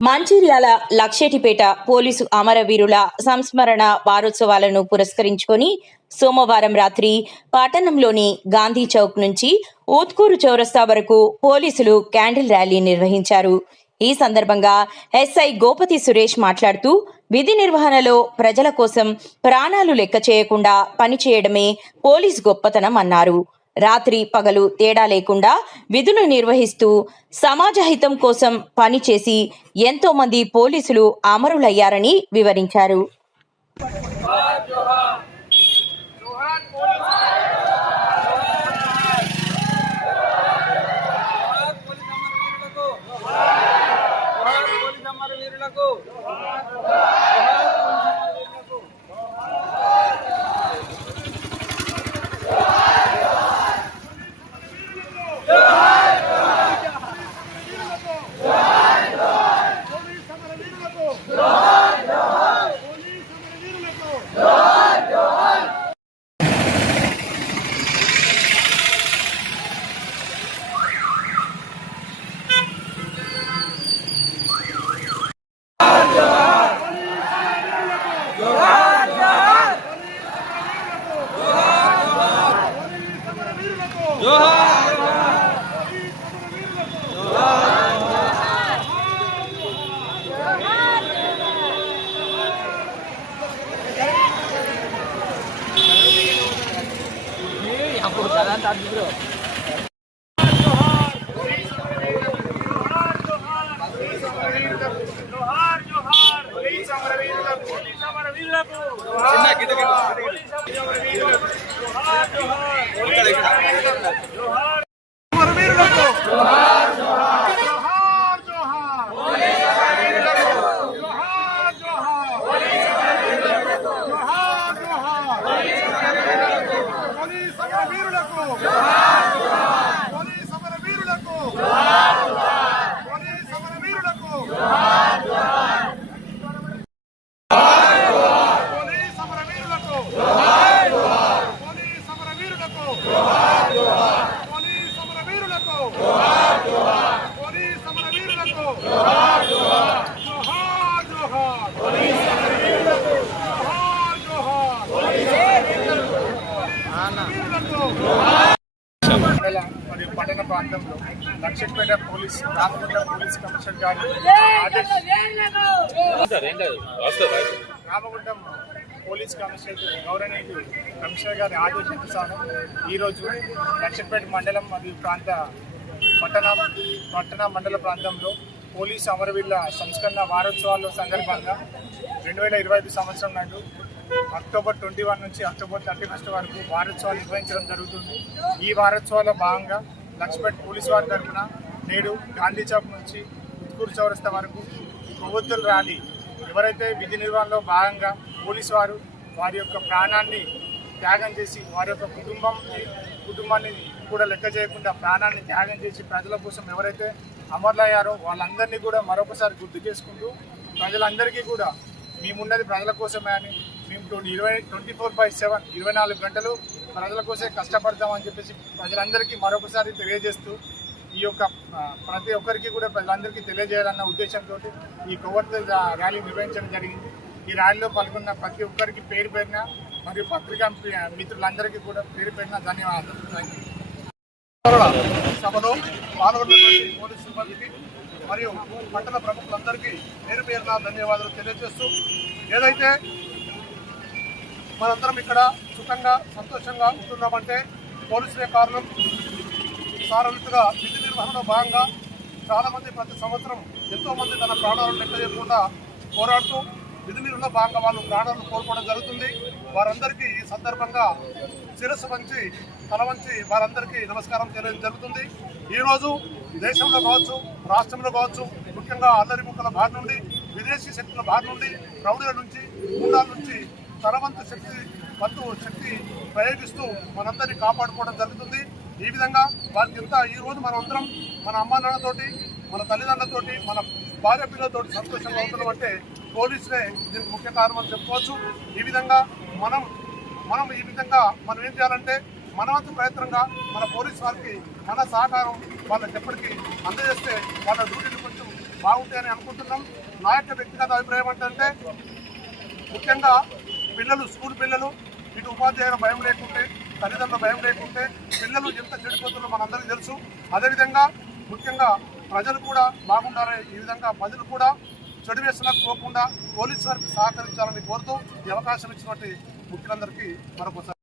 Mancherial Luxettipet police అమరవీరుల సంస్మరణ వారోత్సవాలను పురస్కరించుకొని సోమవారం రాత్రి పట్టణంలోని గాంధీ చౌక్ నుంచి ఊత్కూరు చౌరస్తా వరకు పోలీసులు క్యాండిల్ ర్యాలీ నిర్వహించారు. ఈ సందర్భంగా ఎస్ఐ గోపతి సురేష్ మాట్లాడుతూ విధి నిర్వహణలో ప్రజల కోసం ప్రాణాలు లెక్క చేయకుండా పనిచేయడమే పోలీస్ గొప్పతనం అన్నారు. రాత్రి పగలు తేడా లేకుండా విధులు నిర్వహిస్తూ సమాజ హితం కోసం పనిచేసి ఎంతో మంది పోలీసులు అమరులయ్యారని వివరించారు. lá, de duro. ప్రాంతంలో Lakshmipeta police Ramagundam police commissioner గారి రామగుండం పోలీస్ కమిషనర్ గౌరవనీయులు కమిషనర్ గారి ఆదేశానుసారం ఈరోజు లక్ష్మీపేట మండలం మరియు ప్రాంత పట్టణ పట్టణ మండల ప్రాంతంలో పోలీసు అమరవీరుల సంస్కరణ వారోత్సవాల సందర్భంగా రెండు వేల ఇరవై ఐదు సంవత్సరం నాడు అక్టోబర్ ట్వంటీ వన్ నుంచి అక్టోబర్ థర్టీ ఫస్ట్ వరకు వారోత్సవాలు నిర్వహించడం జరుగుతుంది. ఈ వారోత్సవాల్లో భాగంగా లక్ష్మణ్ పోలీస్ వారి తరఫున నేడు గాంధీ చౌక్ నుంచి ఉత్కూరు చౌరస్తా వరకు కొవ్వొత్తుల ర్యాలీ ఎవరైతే విధి నిర్వహణలో భాగంగా పోలీసు వారు వారి యొక్క ప్రాణాన్ని త్యాగం చేసి వారి యొక్క కుటుంబం కుటుంబాన్ని కూడా లెక్క చేయకుండా ప్రాణాన్ని త్యాగం చేసి ప్రజల కోసం ఎవరైతే అమరులయ్యారో వాళ్ళందరినీ కూడా మరొకసారి గుర్తు చేసుకుంటూ ప్రజలందరికీ కూడా మేమున్నది ప్రజల కోసమే అని మేము ట్వంటీ ఇరవై ట్వంటీ ఫోర్ బై సెవెన్ ఇరవై నాలుగు గంటలు ప్రజల కోసే కష్టపడతామని చెప్పేసి ప్రజలందరికీ మరొకసారి తెలియజేస్తూ ఈ యొక్క ప్రతి ఒక్కరికి కూడా ప్రజలందరికీ తెలియజేయాలన్న ఉద్దేశంతో ఈ కొవ్వొత్తుల ర్యాలీ నిర్వహించడం జరిగింది. ఈ ర్యాలీలో పాల్గొన్న ప్రతి ఒక్కరికి పేరు పేరిన మరియు పత్రికా మిత్రులందరికీ కూడా పేరు పేరిన ధన్యవాదాలు. థ్యాంక్ యూ సభలో పాల్గొన్నటువంటి పోలీసు సిబ్బందికి మరియు పట్టణ ప్రముఖులందరికీ పేరు పేరున ధన్యవాదాలు తెలియజేస్తూ ఏదైతే మనందరం ఇక్కడ సుఖంగా సంతోషంగా ఉంటున్నామంటే పోలీసులే కారణం. సారవితుగా విధి నిర్వహణలో భాగంగా చాలామంది ప్రతి సంవత్సరం ఎంతోమంది తన ప్రాణాలను లెక్క పోరాడుతూ విధి నిర్వహణలో భాగంగా వాళ్ళు ప్రాణాలను కోల్పోవడం జరుగుతుంది. వారందరికీ ఈ సందర్భంగా శిరస్సు వంచి తల వంచి వారందరికీ నమస్కారం చేయడం జరుగుతుంది. ఈరోజు దేశంలో కావచ్చు రాష్ట్రంలో కావచ్చు ముఖ్యంగా అల్లరి ముక్కల బారి నుండి విదేశీ శక్తుల బారి నుండి రౌడీల నుంచి గుండాల నుంచి తనవంత శక్తి వంతు శక్తి ప్రయోగిస్తూ మనందరినీ కాపాడుకోవడం జరుగుతుంది. ఈ విధంగా వారికి ఎంత ఈ రోజు మనం అందరం మన అమ్మా నాన్నతోటి మన తల్లిదండ్రులతోటి మన భార్య పిల్లలతోటి సంతోషంగా ఉంటున్నాం అంటే పోలీసులే దీనికి ముఖ్య కారణం అని చెప్పుకోవచ్చు. ఈ విధంగా మనం మనం ఈ విధంగా మనం ఏం చేయాలంటే మన వంతు ప్రయత్నంగా మన పోలీస్ వారికి మన సహకారం వాళ్ళకి ఎప్పటికీ అందజేస్తే వాళ్ళ డ్యూటీలు కొంచెం బాగుంటాయని అనుకుంటున్నాం. నా యొక్క వ్యక్తిగత అభిప్రాయం ఏంటంటే ముఖ్యంగా పిల్లలు స్కూల్ పిల్లలు ఇటు ఉపాధ్యాయుల భయం లేకుంటే తల్లిదండ్రుల భయం లేకుంటే పిల్లలు ఎంత చెడిపోతున్నారో మనందరికీ తెలుసు. అదేవిధంగా ముఖ్యంగా ప్రజలు కూడా బాగుండాలని ఈ విధంగా ప్రజలు కూడా చెడు వ్యసనాలకు పోకుండా పోలీసు వారికి సహకరించాలని కోరుతూ ఈ అవకాశం ఇచ్చినటువంటి ముఖ్యులందరికీ మరొకసారి